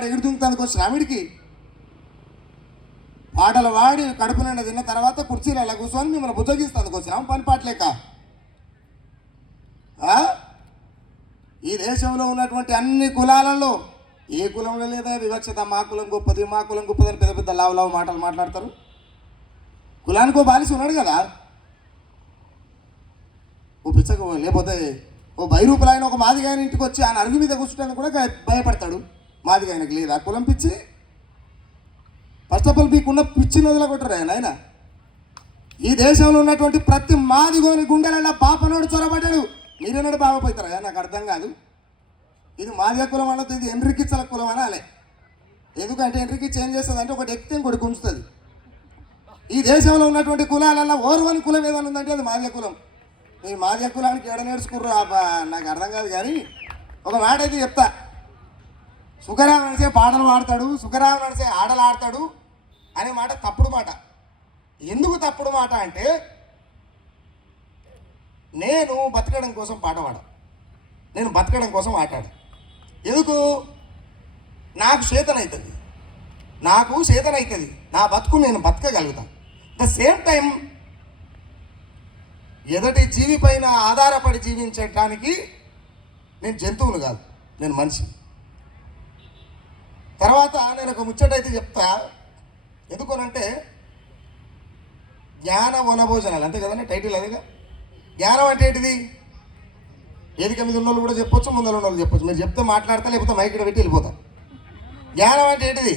వాడు ఎగురు దుంకుతానికి వచ్చిన ఆవిడికి పాటలు వాడి కడుపు నిండా తిన్న తర్వాత కుర్చీలు అలా కూర్చొని మిమ్మల్ని బుజ్జగిస్తానికి వచ్చినాం పని పాటలేక ఆ? ఈ దేశంలో ఉన్నటువంటి అన్ని కులాలలో ఏ కులంలో లేదా వివక్షత? మా కులం గొప్పది మా కులం గొప్పదని పెద్ద పెద్ద లావు లావు మాటలు మాట్లాడతారు. కులానికి ఓ బాలిసి ఉన్నాడు కదా. ఓ పిచ్చకు లేకపోతే ఓ బైరూపులైన ఒక మాదిగాయన ఇంటికి వచ్చి ఆయన అరుగు మీద కూర్చుంటే కూడా భయపడతాడు. మాదిగా ఆయనకు లేదా? కులం పిచ్చి? ఫస్ట్ ఆఫ్ ఆల్ మీకున్న పిచ్చిని వదలగొట్టరు ఆయన ఆయన? ఈ దేశంలో ఉన్నటువంటి ప్రతి మాదిగోని గుండెలలో పాపనోడు చొరబడ్డాడు. మీరేనాడు బాగపోతారా నాకు అర్థం కాదు. ఇది మాదిగ కులం అన్నది ఇది ఎండ్రికిచ్చల కులం అనాలి ఎందుకంటే ఎండ్రికి చేంజ్ చేస్తుంది అంటే ఒకటి ఎక్తి ఇంకోటి గుంజుతుంది. ఈ దేశంలో ఉన్నటువంటి కులాలలో ఓర్వని కులం ఏదైనా ఉందంటే అది మాదిగ కులం. మీరు మాదిగ కులానికి ఎడ నేర్చుకుర్రు? నాకు అర్థం కాదు కానీ ఒక మాట అయితే చెప్తా. సుఖరామ నడిచే పాటలు పాడతాడు సుఖరామ నడిచే ఆటలు ఆడతాడు అనే మాట తప్పుడు మాట. ఎందుకు తప్పుడు మాట అంటే నేను బతకడం కోసం పాట పాడ నేను బతకడం కోసం ఆటాడు. ఎందుకు? నాకు చేతనవుతుంది నాకు చేతనవుతుంది నా బతుకు నేను బతకగలుగుతాను ద సేమ్ టైం ఎదటి జీవి పైన ఆధారపడి జీవించడానికి నేను జంతువును కాదు నేను మనిషి తర్వాత నేను ఒక ముచ్చట అయితే చెప్తా. ఎందుకోనంటే జ్ఞాన వనభోజనాలు అంతే కదండి టైటిల్ అదిగా? జ్ఞానం అంటే ఏంటిది? వేదిక మీద ఉన్నోళ్ళు కూడా చెప్పొచ్చు ముందర ఉన్నోళ్ళు చెప్పొచ్చు. మీరు చెప్తే మాట్లాడతా లేకపోతే మైక్ ఇక్కడ పెట్టి వెళ్ళిపోతా. జ్ఞానం అంటే ఏంటిది?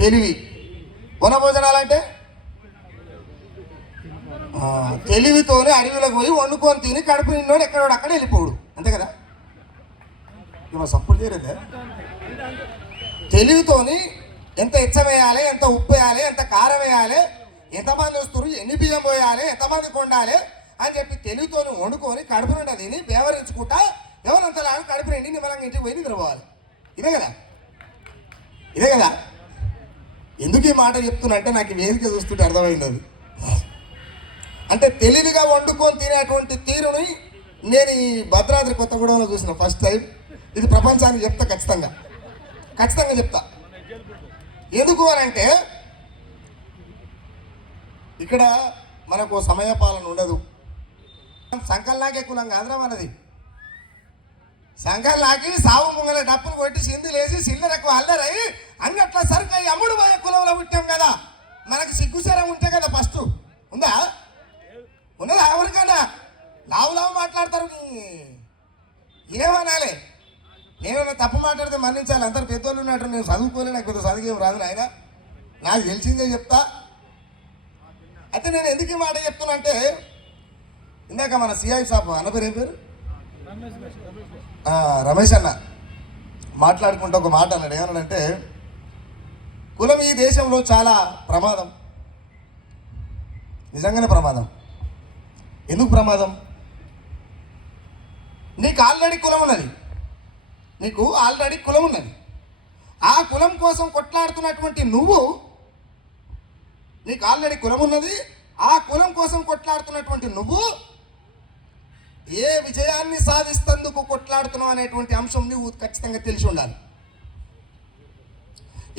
తెలివి. వనభోజనాలు అంటే? తెలివితోనే అడవిలోకి పోయి వండుకొని తిని కడుపు నిన్నోడు ఎక్కడోడు అక్కడ వెళ్ళిపోడు అంతే కదా? ఇక సపోర్ట్ చేయలేదా? తెలివితోని ఎంత ఎచ్చం వేయాలి ఎంత ఉప్పు వేయాలి ఎంత కారం వేయాలి ఎంతమంది వస్తారు ఎన్ని బియ్యం పోయాలి ఎంతమంది కొండాలి అని చెప్పి తెలివితోని వండుకొని కడుపు నిండా తిని బేవరించుకుంటా ఎవరంతలా కడుపు నిండి నిమ్మలంగా ఇంటికి పోయి నిద్రపోవాలి. ఇదే కదా? ఇదే కదా? ఎందుకు ఈ మాట చెప్తున్నంటే నాకు వేదిక చూస్తుంటే అర్థమైంది అది. అంటే తెలివిగా వండుకొని తినేటువంటి తీరుని నేను ఈ భద్రాద్రి కొత్తగూడెంలో చూసిన ఫస్ట్ టైం. ఇది ప్రపంచానికి చెప్తా ఖచ్చితంగా. ఖచ్చితంగా చెప్తా. ఎందుకు అని అంటే ఇక్కడ మనకు సమయపాలన ఉండదు. సంకల్లాగే కులం కాదురా మనది. సంకల్లాకి సావు ముంగల డప్పులు కొట్టి సింధులేసి సిల్లరకు అల్లరై అన్నట్ల సరుకు అయ్యి అమ్ముడు పోయే కులంలో పుట్టాం కదా. మనకి సిగ్గుసరం ఉంటే కదా ఫస్ట్. ఉందా? ఉన్నదా ఎవరికన్నా లావు లావు మాట్లాడతారు నీ- ఏమనాలి? నేనేమైనా తప్పు మాట్లాడితే మన్నించాలి. అందరు పెద్దోళ్ళు ఉన్నట్టు నేను చదువుకోలే నాకు పెద్ద చదివేం రాదు ఆయన నాకు తెలిసిందే చెప్తా. అయితే నేను ఎందుకు ఈ మాట చెప్తున్నా అంటే ఇందాక మన సిఐ సాబ్ అన్న పేరు ఏం పేరు? రమేష్ అన్న మాట్లాడుకుంటూ ఒక మాట అన్నాడు. ఏమన్నాడంటే కులం ఈ దేశంలో చాలా ప్రమాదం. నిజంగానే ప్రమాదం. ఎందుకు ప్రమాదం? నీకు ఆల్రెడీ కులం ఉన్నది. నీకు ఆల్రెడీ కులం ఉన్నది. ఆ కులం కోసం కొట్లాడుతున్నటువంటి నువ్వు నీకు ఆల్రెడీ కులం ఉన్నది. ఆ కులం కోసం కొట్లాడుతున్నటువంటి నువ్వు ఏ విజయాన్ని సాధిస్తందుకు కొట్లాడుతున్నావు అనేటువంటి అంశం నువ్వు ఖచ్చితంగా తెలిసి ఉండాలి.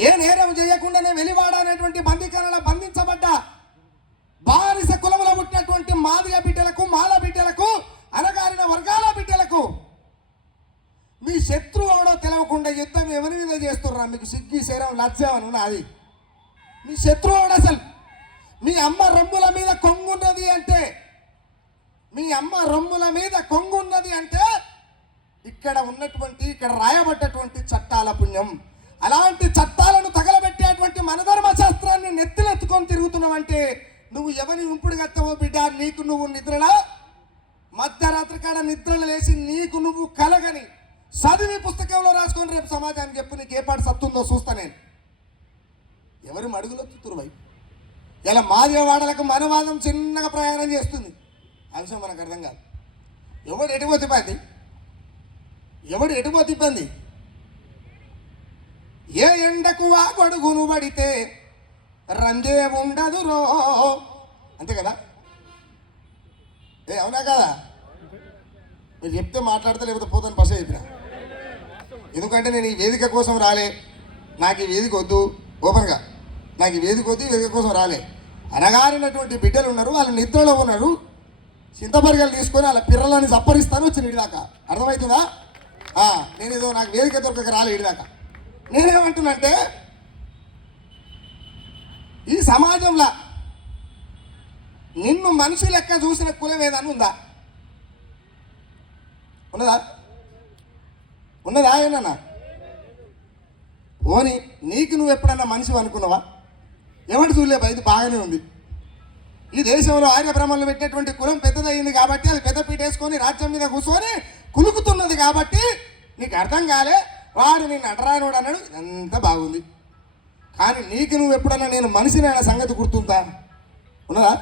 ఏ నేరం చేయకుండానే వెలివాడ అనేటువంటి బందీకరణ బంధించబడ్డ బానిస కులంలో పుట్టినటువంటి మాదిగ బిడ్డలకు మాల బిడ్డలకు అనగారిన వర్గాల బిడ్డలకు మీ శత్రువు ఎవడో తెలవకుండా యుద్ధం ఎవరి మీద చేస్తుర్రా? మీకు సిగ్గి శరం లజ్జ అని ఉన్నది. మీ శత్రువు ఎవడు అసలు? మీ అమ్మ రొమ్ముల మీద కొంగున్నది అంటే మీ అమ్మ రొమ్ముల మీద కొంగున్నది అంటే ఇక్కడ ఉన్నటువంటి ఇక్కడ రాయబడ్డటువంటి చట్టాల పుణ్యం. అలాంటి చట్టాలను తగలబెట్టేటువంటి మనధర్మ శాస్త్రాన్ని నెత్తిలెత్తుకొని తిరుగుతున్నావంటే నువ్వు ఎవరి ఉంపుడు కత్తవో బిడ్డ? నీకు నువ్వు నిద్రలా? మధ్యరాత్రి కాడ నిద్రలు లేచి నీకు నువ్వు కలగని చదివి పుస్తకంలో రాసుకొని రేపు సమాజానికి చెప్పు నీకు ఏ పాట సత్తుందో చూస్తా నేను. ఎవరి మడుగులో వైపు. ఇలా మాదిగవాడలకు మనవాదం చిన్నగా ప్రయాణం చేస్తుంది. అంశం మనకు అర్థం కాదు. ఎవడు ఎటుపోతే ఇబ్బంది ఎవడు ఎటుపోతే ఇబ్బంది? ఏ ఎండకు ఆ గొడుగును పడితే రందే ఉండదు రో. అంతే కదా? ఏ అవునా కదా? మీరు చెప్తే మాట్లాడితే లేకపోతే పోతాను పస చెప్పినా? ఎందుకంటే నేను ఈ వేదిక కోసం రాలే. నాకు ఈ వేదిక వద్దు. ఓపెన్గా. నాకు ఈ వేదిక వద్దు ఈ వేదిక కోసం రాలే. అనగారినటువంటి బిడ్డలు ఉన్నారు వాళ్ళు నిద్రలో ఉన్నారు. చింతపరిగలు తీసుకొని వాళ్ళ పిల్లలని సప్పరిస్తాను వచ్చిన ఇడిదాకా అర్థమవుతుందా? నేను ఏదో నాకు వేదిక దొరకక రాలే ఇడిదాకా నేనేమంటున్నంటే ఈ సమాజంలో నిన్ను మనిషి లెక్క చూసిన కులం ఏదైనా ఉందా? ఉన్నదా? ఉన్నదా ఏనా పోని నీకు నువ్వు ఎప్పుడన్నా మనిషి అనుకున్నావా? ఎవరు చూడలేబా ఇది బాగానే ఉంది. ఈ దేశంలో ఆర్య బ్రహ్మలు పెట్టినటువంటి కులం పెద్దదయ్యింది కాబట్టి అది పెద్ద పీట వేసుకొని రాజ్యం మీద కూర్చొని కులుకుతున్నది కాబట్టి నీకు అర్థం కాలే. వాడు నేను అటరానుడు అన్నాడు ఇదంతా బాగుంది. కానీ నీకు నువ్వు ఎప్పుడన్నా నేను మనిషిని అనే సంగతి గుర్తుందా? ఉన్నదా?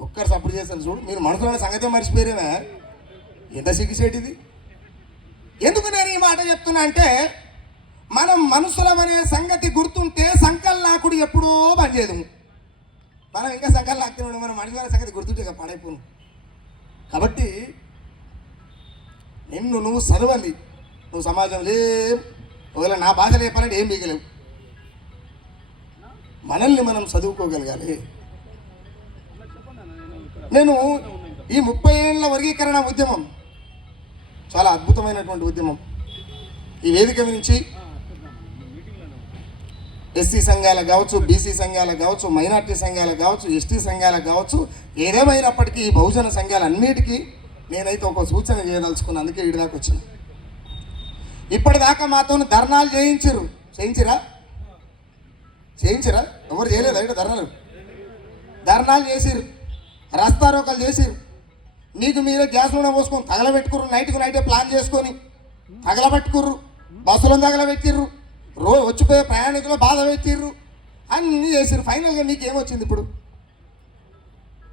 ఒక్కరు సపోర్ట్ చేస్తాను చూడు మీరు మనుషులనే సంగతే మర్చిపోయారేనా ఎంత సిగ్గుసేటిది ఎందుకు నేను ఈ మాట చెప్తున్నా అంటే మనం మనుషులమనే సంగతి గుర్తుంటే సంకల్లాకుడు ఎప్పుడో పనిచేయదు. మనం ఇంకా సంకల్లాక్తున్నాడు మనం మనుషుల సంగతి గుర్తుంటే పడైపోను. కాబట్టి నిన్ను నువ్వు చదవండి నువ్వు సమాజంలో ఒకవేళ నా బాధ చెప్పాలంటే ఏం మిగలేవు మనల్ని మనం చదువుకోగలగాలి. నేను ఈ ముప్పై ఏళ్ళ వర్గీకరణ ఉద్యమం చాలా అద్భుతమైనటువంటి ఉద్యమం. ఈ వేదిక నుంచి ఎస్సీ సంఘాలకు కావచ్చు బీసీ సంఘాలకు కావచ్చు మైనార్టీ సంఘాలకు కావచ్చు ఎస్టీ సంఘాలకు కావచ్చు ఏదేమైనప్పటికీ ఈ బహుజన సంఘాలన్నిటికీ నేనైతే ఒక సూచన చేయదలుచుకున్నా అందుకే ఇటు దాకా వచ్చిన. ఇప్పటిదాకా మాతో ధర్నాలు చేయించరు చేయించిరా? చేయించరా? ఎవరు చేయలేదా? ఇక్కడ ధర్నాలు? ధర్నాలు చేసిరు రస్తారోకలు చేసిరు మీకు మీరే గ్యాస్ నూనె పోసుకొని తగలబెట్టుకుర్రు నైట్కు నైటే ప్లాన్ చేసుకొని తగలబెట్టుకుర్రు బస్సులను తగలబెట్టిర్రు రోజు వచ్చిపోయే ప్రయాణికులు బాధ పెట్టిర్రు అన్నీ చేసిర్రు. ఫైనల్గా మీకు ఏమొచ్చింది ఇప్పుడు?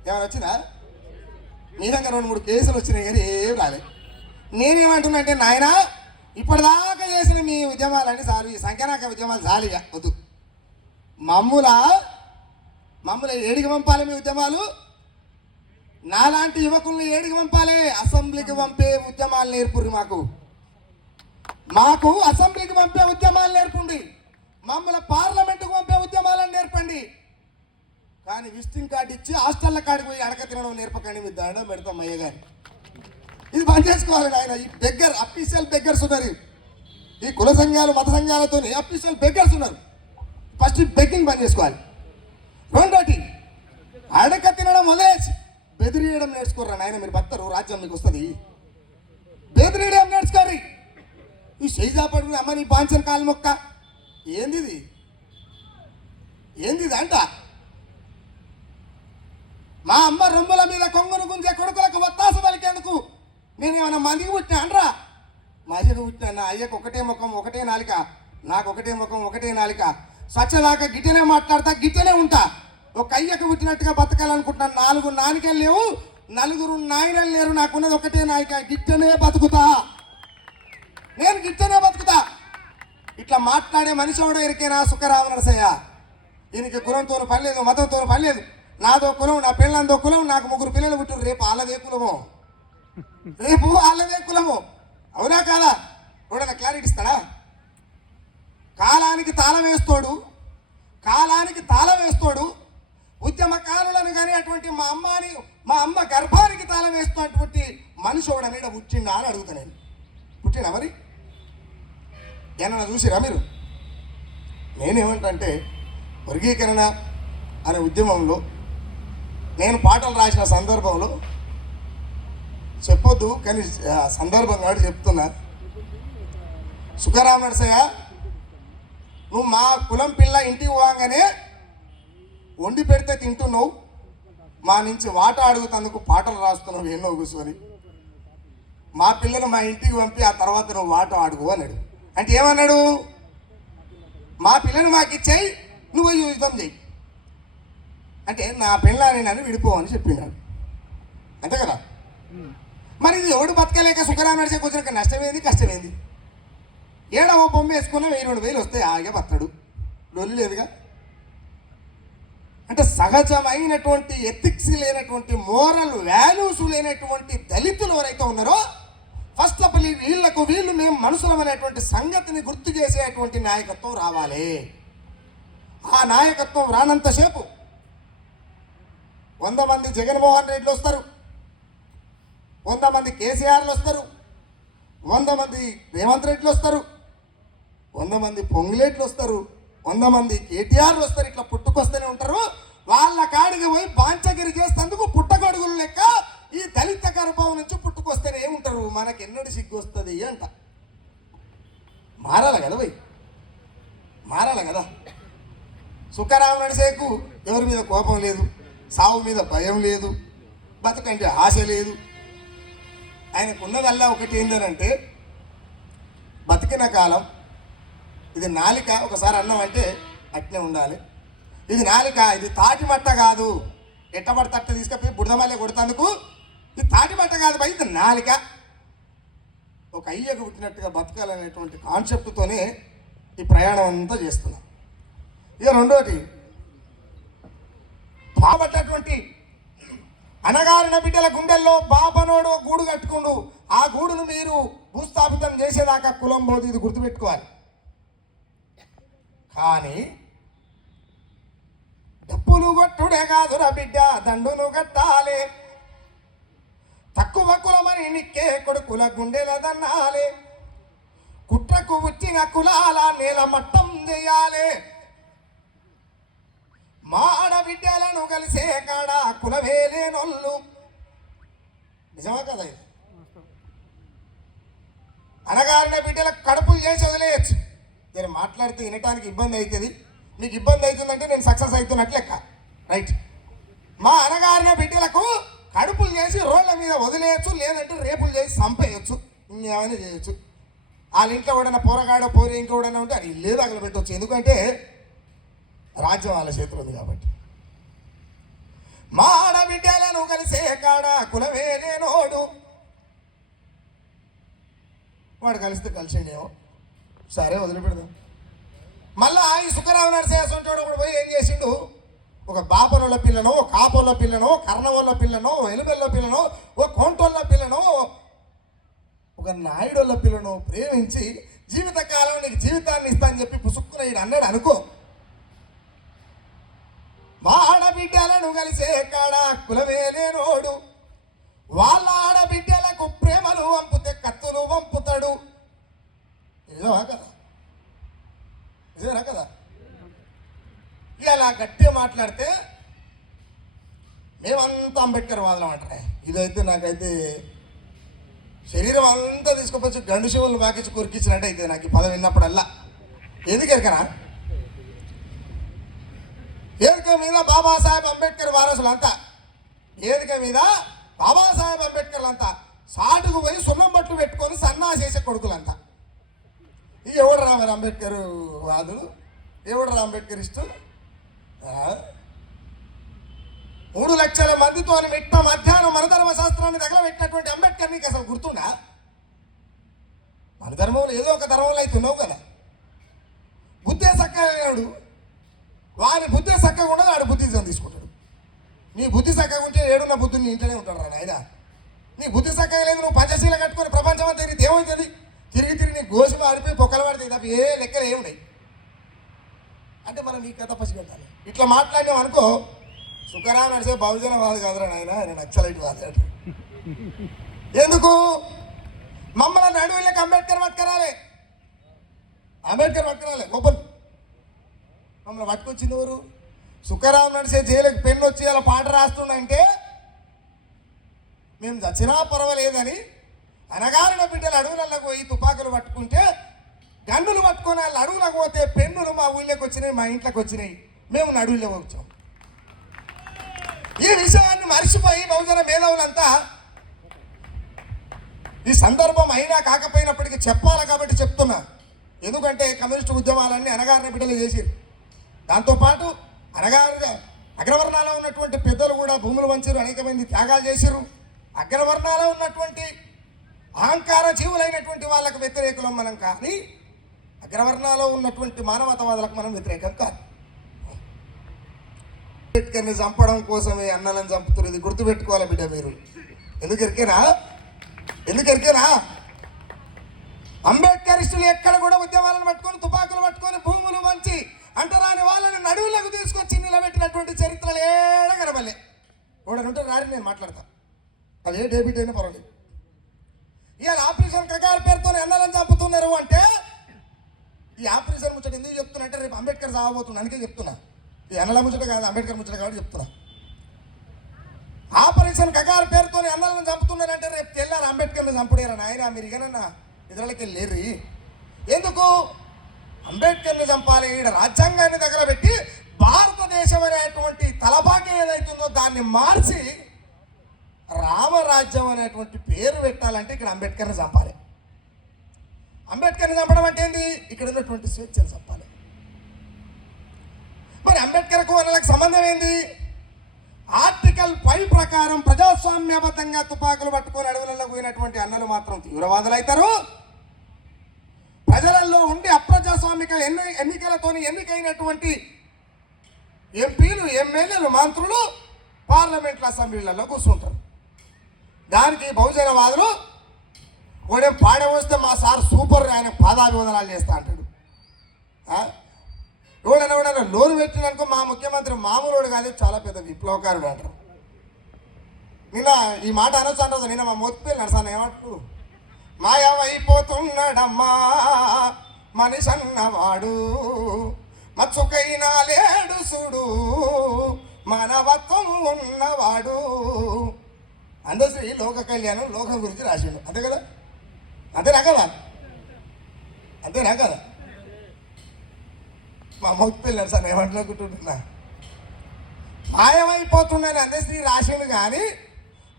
ఏమైనా వచ్చిందా? మీ దగ్గర రెండు మూడు కేసులు వచ్చినాయి కానీ ఏం రాలేదు నేనేమంటున్నా అంటే నాయన ఇప్పటిదాకా చేసిన మీ ఉద్యమాలన్నీ చాలు. ఈ సంఖ్యానాక ఉద్యమాలు చాలిగా వద్దు. మమ్ముల మమ్మల్ని ఏడికి పంపాలి మీ ఉద్యమాలు? నాలాంటి యువకుల్ని ఏడికి పంపాలి? అసెంబ్లీకి పంపే ఉద్యమాలు నేర్పుర్రి మాకు. మాకు అసెంబ్లీకి పంపే ఉద్యమాలు నేర్పండి. మమ్మల్ని పార్లమెంటుకు పంపే ఉద్యమాలను నేర్పండి. కానీ విజిటింగ్ కార్డు ఇచ్చి హాస్టల్ల కాడికి పోయి అడక తినడం నేర్పకండి మీరు దండం పెడతాం అయ్య గారు. ఇది బంద్ చేసుకోవాలి ఆయన ఈ బెగ్గర్ అఫీషియల్ బెగ్గర్స్ ఉన్నారు. ఈ కుల సంఘాలు మత సంఘాలతో అఫీషియల్ బెగ్గర్స్ ఉన్నారు. ఫస్ట్ బెగ్గింగ్ బంద్ చేసుకోవాలి. రెండోటి అడక తినడం వదిలేసి బెదిరియడం నేర్చుకోరా నాయన మీరు బతరు రాజ్యం మీకు వస్తుంది. బెదిరియడం నేర్చుకోరి ఈ షైజా అమ్మ నీ పాంచన్ కాలు మొక్క. ఏంది ఇది? ఏంది ఇది అంట? మా అమ్మ రొమ్ముల మీద కొంగును గుంజే కొడుకులకు వత్తాస పలికేందుకు నేను ఏమైనా మందికి పుట్టినా అనరా మా అయ్యకు పుట్టినా నా అయ్యకు ఒకటే ముఖం ఒకటే నాలిక. నాకు ఒకటే ముఖం ఒకటే నాలిక. స్వచ్ఛదాకా గిట్టనే మాట్లాడతా గిట్టనే ఉంటా. ఒక అయ్యకు పుట్టినట్టుగా బతకాలనుకుంటున్నాను. నాలుగు నానికలు లేవు నలుగురు నాయనలు లేరు. నాకున్నది ఒకటే నాయక గిట్టనే బతుకుతా. నేను గిట్టనే బతుకుతా. ఇట్లా మాట్లాడే మనిషి ఎవడో ఎరికేనా? సుఖరామ నరసయ్య. దీనికి కులంతో పర్లేదు మతంతో పర్లేదు నాదో కులం నా పిల్లలతో కులం నాకు ముగ్గురు పిల్లలు పుట్టారు రేపు వాళ్ళదే కులము. రేపు వాళ్ళదే కులము. అవునా కాదా? ఎవడన్నా క్లారిటీ ఇస్తాడా? కాలానికి తాళం వేస్తాడు కాలానికి తాళం వేస్తోడు ఉద్యమకారులను పెట్టి మా అమ్మని మా అమ్మ గర్భానికి తాళం వేస్తున్నటువంటి మనిషి ఒకడనేట పుట్టిండా అని అడుగుతా నేను. పుట్టినా మరి? ఏమన్నా చూసిరా మీరు? నేనేమంటే వర్గీకరణ అనే ఉద్యమంలో నేను పాటలు రాసిన సందర్భంలో చెప్పొద్దు కానీ సందర్భం కాదు చెప్తున్నా. సుఖరామ నరసయ్య నువ్వు మా కులం పిల్ల ఇంటికి పోగానే వండి పెడితే తింటున్నావు. మా నుంచి వాట అడుగుతందుకు పాటలు రాస్తున్నావు ఎన్నో కూర్చొని. మా పిల్లలు మా ఇంటికి పంపి ఆ తర్వాత నువ్వు వాట అడుగు అన్నాడు. అంటే ఏమన్నాడు? మా పిల్లని మాకు ఇచ్చేయి నువ్వు యుద్ధం చేయి అంటే నా పిల్లని నన్ను విడిపోవని చెప్పినాడు. అంతే కదా? మరి ఇది ఎవడు బతకలేక సుఖరామ నడిచేకి వచ్చినాక నష్టమేంది కష్టమేంది? ఏడవ బొమ్మ వేసుకున్న వెయ్యి రెండు వేలు వస్తాయి ఆగే బతాడు లొల్లి లేదుగా? అంటే సహజమైనటువంటి ఎథిక్స్ లేనటువంటి మోరల్ వాల్యూస్ లేనటువంటి దళితులు ఎవరైతే ఉన్నారో ఫస్ట్ ఆఫ్ ఆల్ వీళ్ళకు వీళ్ళు మేము మనుషులం అనేటువంటి సంగతిని గుర్తు చేసేటువంటి నాయకత్వం రావాలి. ఆ నాయకత్వం రానంతసేపు వంద మంది జగన్మోహన్ రెడ్డిలు వస్తారు. వంద మంది కేసీఆర్లు వస్తారు. వంద మంది రేవంత్ రెడ్డిలు వస్తారు. వంద మంది పొంగులేట్లు వస్తారు. వంద మంది కేటీఆర్లు వస్తారు ఇట్లా పుట్టుకొస్తూనే ఉంటారు. వాళ్ళ కాడికి పోయి బాంచగిరి చేసేందుకు పుట్టగొడుగులు లెక్క ఈ దళిత గర్భం నుంచి పుట్టుకొస్తేనే ఉంటారు. మనకి ఎన్నడు సిగ్గు వస్తుంది అంట. మారాలి కదా పోయి? మారాలి కదా? సుఖరామ నడిసేకు ఎవరి మీద కోపం లేదు సావు మీద భయం లేదు బతుకంటే ఆశ లేదు. ఆయనకున్నదల్లా ఒకటి ఏంటంటే బతికిన కాలం ఇది నాలిక ఒకసారి అన్నం అంటే అట్నే ఉండాలి. ఇది నాలిక ఇది తాటి మట్ట కాదు. ఎట్టబడి తట్ట తీసుకపోయి బుడదమల్లె కొడుతందుకు ఇది తాటి మట్ట కాదు బై ఇది నాలిక. ఒక అయ్యకు పుట్టినట్టుగా బతకాలనేటువంటి కాన్సెప్ట్తోనే ఈ ప్రయాణం అంతా చేస్తున్నాం. ఇక రెండోది బాబట్టినటువంటి అనగారిన బిడ్డల గుండెల్లో బాబనోడు గూడు కట్టుకుండు. ఆ గూడును మీరు భూస్థాపితం చేసేదాకా కులం బోధి ఇది గుర్తుపెట్టుకోవాలి. కానీ డబ్బులు కొట్టుడే కాదురా బిడ్డ దండును కట్టాలి. తక్కువ కులమని నిక్కే కొడుకుల గుండెల దన్నాలే. కుట్రకు వచ్చిన కులాల నేల మట్టం చేయాలి. మా ఆడబిడ్డలను కలిసే కాడ కులవేలేనొల్లు నిజమా కదా ఇది? అనగారిన బిడ్డలకు కడుపులు చేసి వదిలేయచ్చు నేను మాట్లాడితే వినటానికి ఇబ్బంది అవుతుంది. మీకు ఇబ్బంది అవుతుందంటే నేను సక్సెస్ అవుతున్నట్లు లెక్క. రైట్ మా అనగారిన బిడ్డలకు కడుపులు చేసి రోడ్ల మీద వదిలేయచ్చు లేదంటే రేపులు చేసి చంపేయచ్చు ఇంకేమైనా చేయొచ్చు. వాళ్ళ ఇంట్లో కూడా పోరగాడో పోరే ఇంకోడైనా ఉంటే అది లేదు అగలు పెట్టవచ్చు ఎందుకంటే రాజ్యం వాళ్ళ చేతిలో ఉంది కాబట్టి. మా ఆడబిడ్డలను కలిసే కాడ కులవేలేనోడు వాడు కలిస్తే కలిసిండేమో సరే వదిలిపెడదాం. మళ్ళా ఈ సుఖరావు నరసేసుంటాడు ఒకడు పోయి ఏం చేసిండు? ఒక బాపనోళ్ళ పిల్లనో ఒక కాపోళ్ళ పిల్లనో కర్ణవోళ్ళ పిల్లనో ఎలుబెల్ల పిల్లనో ఒక కోంటోళ్ళ పిల్లనో ఒక నాయుడోళ్ళ పిల్లను ప్రేమించి జీవితకాలం నీకు జీవితాన్ని ఇస్తా అని చెప్పి పుసుక్కున అన్నాడు అనుకో. మా ఆడబిడ్డలను కలిసే కాడ కులవేలేనోడు వాళ్ళ ఆడబిడ్డలకు ప్రేమలు వంపుతే కత్తులు వంపుతాడు. నిజమా కదా నిజమేనా కదా? ఇలా గట్టిగా మాట్లాడితే మేమంతా అంబేద్కర్ వాదం అంటారా ఇదైతే నాకైతే శరీరం అంతా తీసుకుపోయి గండు శివులు బాకించి కొరికించినట్టు అయితే నాకు ఈ పదం విన్నప్పుడల్లా. ఎందుకు ఎరకనా? వేదిక మీద బాబాసాహెబ్ అంబేద్కర్ వారసులు అంతా వేదిక మీద బాబాసాహెబ్ అంబేద్కర్ అంతా సాటుకు పోయి సున్నం బట్లు పెట్టుకొని సన్నా చేసే కొడుకులంతా. ఈ ఎవడు రామారు మరి అంబేద్కర్ వాదులు? ఎవడు రా అంబేద్కర్ ఇష్టం? మూడు లక్షల మందితో మిట్ట మధ్యాహ్నం మనధర్మ శాస్త్రాన్ని తగలబెట్టినటువంటి అంబేద్కర్ నీకు అసలు గుర్తుందా? మన ధర్మంలో ఏదో ఒక ధర్మంలో అయితే ఉన్నావు కదా. బుద్ధే సక్కడు వాని బుద్ధే సక్కగా ఉండదు ఆడు బుద్ధిజం తీసుకుంటాడు. నీ బుద్ధి సక్కగా ఉంటే ఏడున్న బుద్ధుని ఇంట్లోనే ఉంటాడు రా నాయన. నీ బుద్ధి సక్కగా లేదు నువ్వు పంచశీల కట్టుకొని ప్రపంచం అంతా నీకు తిరిగి తిరిగి నీ గోసి మారిపోయి పొక్కలు పడితే తప్ప ఏ లెక్కలు ఏమున్నాయి అంటే మనం నీ కథ పసిగట్టాలి ఇట్లా మాట్లాడినాం అనుకో సుఖరావు నడిచే బహుజన వాదు కాదురా నాయన ఆయన నక్సలైట్ వాదాడు ఎందుకు? మమ్మల్ని నడువులకి అంబేద్కర్ పట్టుకరాలే. అంబేద్కర్ పట్టుకరాలే గొప్ప మమ్మల్ని పట్టుకొచ్చింది ఎవరు? సుఖరామ్ నడిసే జైలుకి పెన్ను వచ్చి అలా పాట రాస్తుండంటే మేము చచ్చినా పర్వాలేదని అనగారిన బిడ్డలు అడవులలో పోయి తుపాకులు పట్టుకుంటే గన్నులు పట్టుకొని వాళ్ళు అడవులకు పోతే పెన్నులు మా ఊళ్ళోకి వచ్చినాయి మా ఇంట్లోకి వచ్చినాయి. మేము నడువులో వచ్చాం ఈ విషయాన్ని మర్చిపోయి బహుజన మేధావులంతా ఈ సందర్భం అయినా కాకపోయినప్పటికీ చెప్పాలి కాబట్టి చెప్తున్నా. ఎందుకంటే కమ్యూనిస్ట్ ఉద్యమాలన్నీ అనగారిన బిడ్డలు చేసిరు. దాంతోపాటు అనగారిన అగ్రవర్ణాల్లో ఉన్నటువంటి పెద్దలు కూడా భూములు వంచారు అనేక మంది త్యాగాలు చేశారు అగ్రవర్ణాల్లో ఉన్నటువంటి అహంకార జీవులైనటువంటి వాళ్ళకు వ్యతిరేకులం మనం కానీ అగ్రవర్ణాలో ఉన్నటువంటి మానవతవాదులకు మనం వ్యతిరేకం కాదు. అంబేద్కర్ని చంపడం కోసమే అన్నలను చంపుతున్నారు ఇది గుర్తుపెట్టుకోవాలి బిడ్డ మీరు. ఎందుకు ఎరికేనా ఎందుకు ఎరికేనా అంబేద్కరిస్టులు ఎక్కడ కూడా ఉద్యమాలను పట్టుకొని తుపాకులు పట్టుకొని భూములు మంచి అంటరాని వాళ్ళని నడువులకు తీసుకొచ్చి నిలబెట్టినటువంటి చరిత్రలు ఏడ కనబలే కూడా ఉంటే రారి నేను మాట్లాడతాను అది ఏ డేబిట్ అయినా పర్వాలేదు. ఇవాళ ఆపరేషన్ కగారు పేరుతో ఎన్నెలను చంపుతున్నారు అంటే ఈ ఆపరేషన్ ముచ్చట ఎందుకు చెప్తున్నా అంటే రేపు అంబేద్కర్ సాగబోతున్నా అందుకే చెప్తున్నా. ఈ ఎన్నల ముచ్చట కాదు అంబేద్కర్ ముచ్చట కాబట్టి చెప్తున్నా. ఆపరేషన్ కగారు పేరుతో ఎన్నెలను చంపుతున్నారంటే రేపు తెల్లారు అంబేద్కర్ని చంపుడేరా నాయన మీరు ఇకనన్నా నిద్రలకి లేరి ఎందుకు? అంబేద్కర్ని చంపాలి ఈడ రాజ్యాంగాన్ని తగలబెట్టి భారతదేశం అనేటువంటి తలపాకి ఏదైతుందో దాన్ని మార్చి రామరాజ్యం అనేటువంటి పేరు పెట్టాలంటే ఇక్కడ అంబేద్కర్ని చంపాలి. అంబేద్కర్ని చంపడం అంటే ఏంది? ఇక్కడ ఉన్నటువంటి స్వేచ్ఛను చంపాలి. మరి అంబేద్కర్కు వాళ్ళకి సంబంధం ఏంది? ఆర్టికల్ ఫైవ్ ప్రకారం ప్రజాస్వామ్యబద్ధంగా తుపాకులు పట్టుకొని అడవులలో పోయినటువంటి అన్నలు మాత్రం తీవ్రవాదులు అవుతారు ప్రజలలో ఉండి అప్రజాస్వామిక ఎన్ని ఎన్నికలతోని ఎన్నికైనటువంటి ఎంపీలు ఎమ్మెల్యేలు మంత్రులు పార్లమెంట్ల అసెంబ్లీలలో కూర్చుంటారు. దానికి బహుజనవాదులు ఒకడే పాడే వస్తే మా సార్ సూపర్ ఆయన పాదాభివందనాలు చేస్తా అంటాడు. ఎవడన్నా ఎవడన్నా ఎవడైనా లోన్ పెట్టిననుకో మా ముఖ్యమంత్రి మామూలుడు కాదు చాలా పెద్ద విప్లవకారుడు అంటారు. నిన్న ఈ మాట అనొచ్చు అంటారు నిన్న మా మోతిపల్లి నడసాను ఏమంటు మాయమైపోతున్నాడమ్మా మనిషి అన్నవాడు మచ్చుకైనా లేడు సుడు మానవత్వం ఉన్నవాడు. అందశ్రీ లోక కళ్యాణం లోకం గురించి రాసిండు. అంతే కదా? అంతేనా కదా అంతేనా కదా మా మొక్కు పిల్లలు సార్ ఏమంటున్నా మాయమైపోతున్నాను అందశ్రీ రాసిండు కానీ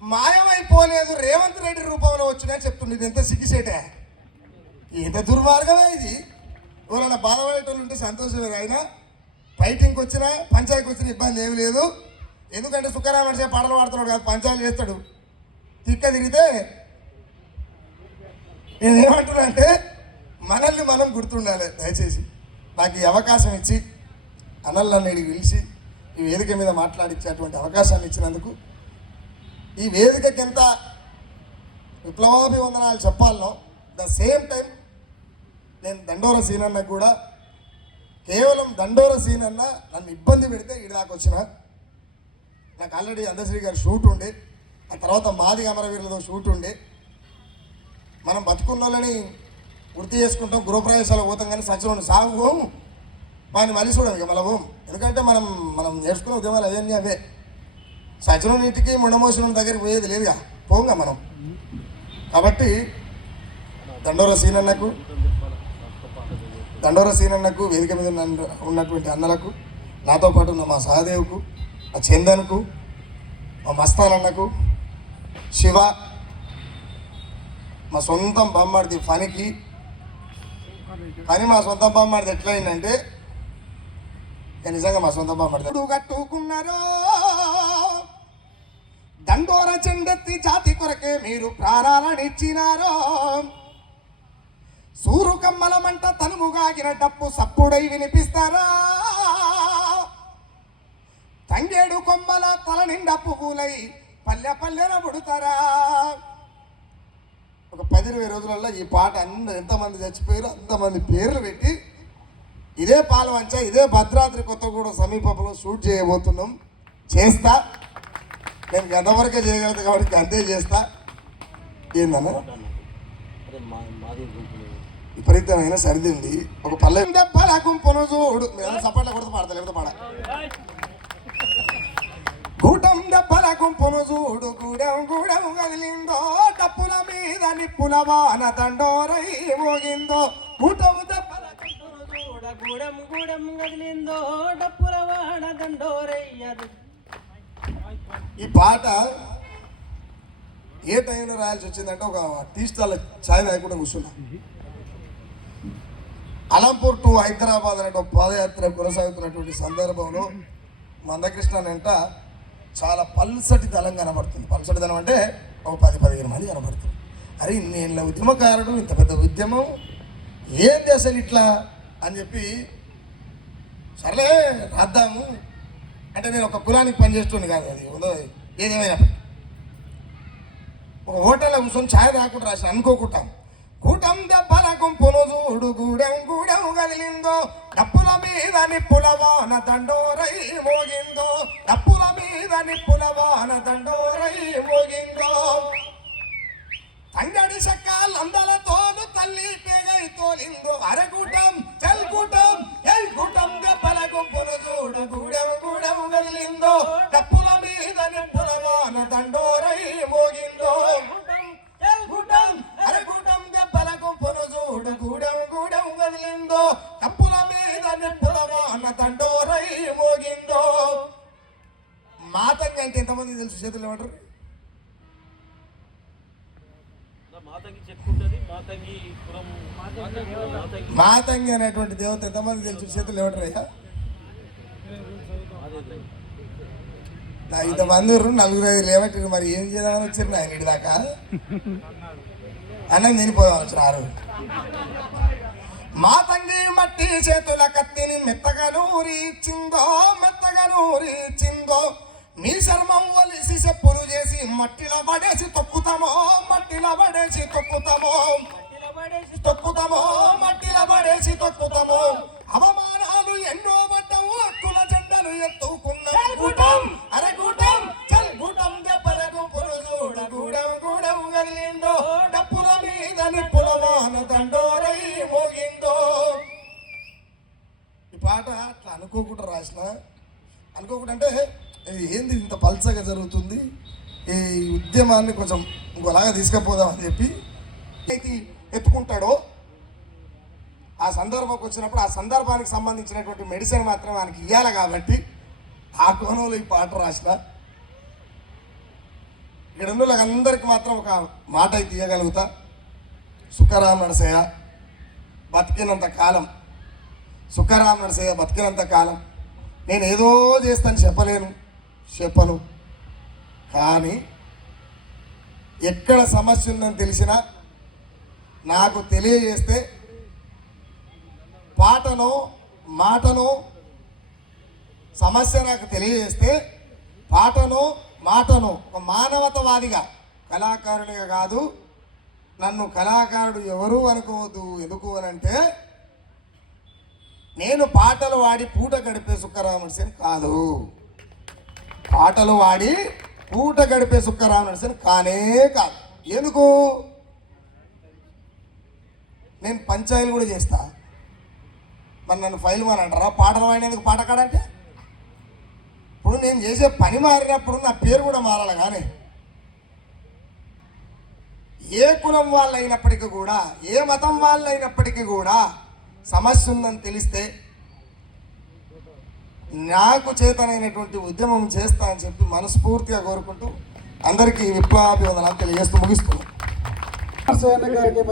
మాయమైపోలేదు రేవంత్ రెడ్డి రూపంలో వచ్చినా చెప్తుండే. ఇది ఎంత సిగ్గుసేటే ఎంత దుర్మార్గమే ఇది? ఎవరైనా బాధపడేటోళ్ళు ఉంటే సంతోషమే అయినా ఫైటింగ్కి వచ్చినా పంచాయతీకి వచ్చిన ఇబ్బంది ఏమి లేదు. ఎందుకంటే సుఖరామన్ పాటలు పాడుతున్నాడు కాదు పంచాయతీ చేస్తాడు. తిక్క తిరిగితే నేను ఏమంటున్నా అంటే మనల్ని మనం గుర్తుండాలి దయచేసి. నాకు ఈ అవకాశం ఇచ్చి అన్నల్ నన్ను పిలిచి ఈ వేదిక మీద మాట్లాడించేటువంటి అవకాశాన్ని ఇచ్చినందుకు ఈ వేదికకి ఎంత విప్లవాభివందనాలు చెప్పాలనో ద సేమ్ టైం నేను దండోర సీనన్న కూడా కేవలం దండోర సీనన్న నన్ను ఇబ్బంది పెడితే ఇటు దాకా వచ్చిన. నాకు ఆల్రెడీ అందశ్రీ గారు షూట్ ఉండే. ఆ తర్వాత మాది అమరవీరులతో షూట్ ఉండే. మనం బతుకున్న వాళ్ళని గుర్తు చేసుకుంటాం గృహప్రవేశాలు పోతాం కానీ సచివం సాగు పోం వాడిని మళ్ళీ చూడము ఇక మళ్ళీ పోం ఎందుకంటే మనం మనం నేర్చుకున్న ఉద్యమాలు అవన్నీ అవే. సచివం ఇంటికి ముండమోసిన దగ్గరికి పోయేది లేదుగా. పోంగా మనం. కాబట్టి దండోర సీనన్నకు దండోర సీనన్నకు వేదిక మీద ఉన్నటువంటి అన్నలకు నాతో పాటు ఉన్న మా సహదేవ్కు మా చందన్కు మా మస్తానన్నకు శివ మా సొంతం బొమ్మడిది పనికి పని మా సొంత బొమ్మడిది ఎట్లయిందంటే నిజంగా మా సొంత బొమ్మాడిది కట్టుకున్నారో? దండోర చెండెత్తి జాతి కొరకే మీరు ప్రాణాలనిచ్చినారో సూరు కమ్మలమంట తనుముగాగిన డప్పు సప్పుడై వినిపిస్తారా? తంగేడు కొమ్మల తల నిండా పువ్వులై పల్లె పల్లెన పుడతారా? ఒక పది ఇరవై రోజులలో ఈ పాట అందరు ఎంతమంది చచ్చిపోయారో అంతమంది పేర్లు పెట్టి ఇదే పాలవంచ ఇదే భద్రాద్రి కొత్తగూడెం సమీపంలో షూట్ చేయబోతున్నాం. చేస్తా. నేను గంతవరకే చేయగలుగుతా కాబట్టి అంతే చేస్తా. ఏందన్నా? అదే విపరీతమైన సరిది ఉంది ఒక పల్లె దెబ్బల గుంపును చూడు. సపోర్ట్లో కొడితే పాడతా లేకపోతే పాడ. దెబ్బల గుంపును చూడు గూడెం గూడెం కదిలిందో డప్పుల మీద నిప్పుల వాన దండోరై మోగిందో కూటం దెబ్బల చూడ గూడెం గూడెం కదిలిందో డప్పుల వాన దండోరయ్యదు ఈ పాట ఏ టైంలో రాయాల్సి వచ్చిందంటే ఒక టీ స్టాల్ ఛాయ్ తాగకుండా కూర్చున్నా. అలంపూర్ టు హైదరాబాద్ అనే పాదయాత్ర కొనసాగుతున్నటువంటి సందర్భంలో మందకృష్ణ వెంట చాలా పల్సటి దళం కనబడుతుంది. పల్సటి దళం అంటే ఒక పది పదిహేను మంది కనబడుతుంది. అరే నేను ఉద్యమకారుడు ఇంత పెద్ద ఉద్యమం ఏం అసలు ఇట్లా అని చెప్పి సర్లే రాద్దాము. అంటే నేను ఒక కులానికి పనిచేస్తుంది కాదు అది. ఏదేమైనా ఒక హోటల్లో కూర్చొని ఛాయ్ రాకుండా రాసిన అనుకోకుంటాము కూటం దెబ్బల గుంపును చూడు గూడెం గూడెం కదిలిందో డప్పుల మీద నిప్పుల వాన దండోరై మోగిందో. డప్పుల మీద నిప్పుల వాన దండోరై మోగిందో. తంగడి చక్కాలందలతోను తల్లి పేగై తోలిందో. అరగూటం చల్గూటం ఎల్గుటం దెబ్బల గుంపును మాతంగి అనేటువంటి దేవత ఎంతమంది తెలుసు? చేతులు ఎవటరయ్యా అదే నా ఇంతమంది ఉర్రు, నలుగురు ఐదు లేవట్టు మరి ఏం చేద్దామని వచ్చారు నా ఇంటి దాకా? అన్నం చనిపోదాం వచ్చినారు మా తండ్రి మట్టి చేతుల కత్తిని మెత్తగా నూరిచ్చిందో మెత్తగా నూరిచ్చిందో నీ శర్మం వలిసి చెప్పులు చేసి మట్టిలో పడేసి తొక్కుతామో మట్టిలో పడేసి తొక్కుతామో తొక్కుతామో. పడేసి తొక్కుతామో అవమానాలు ఎన్నో పడ్డము. హక్కుల జెండలు ఎత్తుకున్నాం గూటం అరే గూటం చల్ గూటం దెబ్బలకు పురుజూడ గూడెం గూడెం గదిలిందో డప్పుల మీద నిప్పుల వాన దండోరై మోగిందో. ఈ పాట అట్లా అనుకోకుండా రాసిన. అనుకోకుండా అంటే ఏంది ఇంత పల్చగా జరుగుతుంది? ఈ ఉద్యమాన్ని కొంచెం ఇంకోలాగా తీసుకుపోదామని చెప్పి. అయితే ఎత్తుకుంటాడో? ఆ సందర్భంకి వచ్చినప్పుడు ఆ సందర్భానికి సంబంధించినటువంటి మెడిసిన్ మాత్రం ఆయనకి ఇవ్వాలి కాబట్టి ఆ కోణంలో ఈ పాట రాసిన. ఇక్కడ ఉన్న మాత్రం ఒక మాట అయితే ఇవ్వగలుగుతా సుఖరామ నరసయ్య బతికినంత కాలం. సుఖరామ నరసయ్య బతికినంత కాలం. నేను ఏదో చేస్తాను చెప్పలేను చెప్పను. కానీ ఎక్కడ సమస్య ఉందని తెలిసినా నాకు తెలియజేస్తే పాటను మాటను సమస్య నాకు తెలియజేస్తే పాటను మాటను ఒక మానవతవాదిగా కళాకారుడిగా కాదు నన్ను కళాకారుడు ఎవరు అనుకోవద్దు ఎందుకు అని అంటే నేను పాటలు వాడి పూట గడిపే సుక్కరామనిసని కాదు. పాటలు వాడి పూట గడిపే సుక్కరామనిసని కానే కాదు. ఎందుకు? నేను పంచాయలు కూడా చేస్తాను మరి నన్ను ఫైల్ అని అంటారా పాటలు వాడినందుకు పాట కాడంటే? ఇప్పుడు నేను చేసే పని మారినప్పుడు నా పేరు కూడా మారాలి కానీ. ఏ కులం వాళ్ళు అయినప్పటికీ కూడా ఏ మతం వాళ్ళు అయినప్పటికీ కూడా సమస్య ఉందని తెలిస్తే నాకు చేతనైనటువంటి ఉద్యమం చేస్తా అని చెప్పి మనస్ఫూర్తిగా కోరుకుంటూ అందరికీ విప్లవాభివందనాలు తెలియజేస్తూ ముగిస్తున్నాను